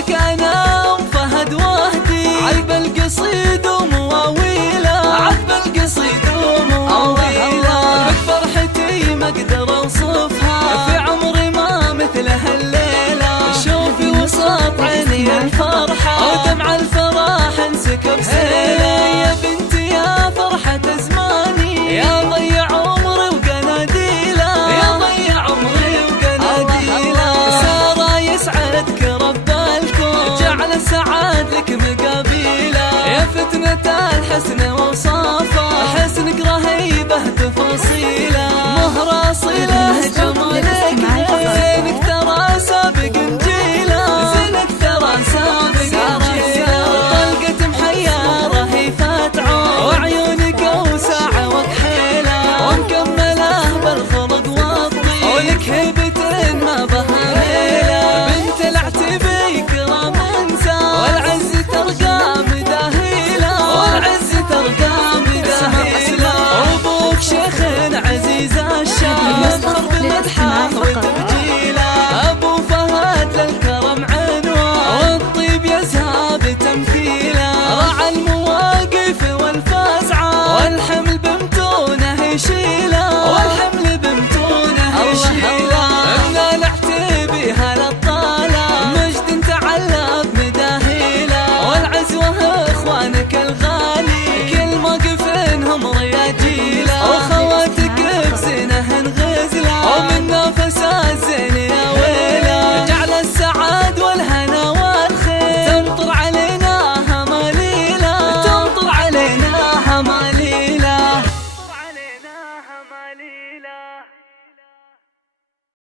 لك انا وفهد وهدي عذب القصيد ومواويله، عذب القصيد ومواويله. بفرحتي ما اقدر اوصفها، في عمري ما مثلها الليله. شوفي وسط عيني الفرحه ودمع الفرح انسكب سيله. يا بنتي يا فرحه زماني، يا ضيع عمري وقناديله، يا ضيع عمري وقناديله. سارة يسعدك رب الكون، جعل السعاد لك مقابيله. يا فتنة الحسن وصافه، حسنك رهيبه تفاصيله. مهر اصيله جمالك زينك ترى سابق انجيله، زينك ترى سابق انجيله. طلقة محيره هي فتعون، وعيونك اوسع وكحيله. ومكمله بالخلق والطيب، ولك هيبة ما بها ميله. بنت العتبي كرام انسان، والعز ترقى مداهيله، والعز ترقى مداهيله. وابوك شيخ عزيز الشام، يفخر بمدحه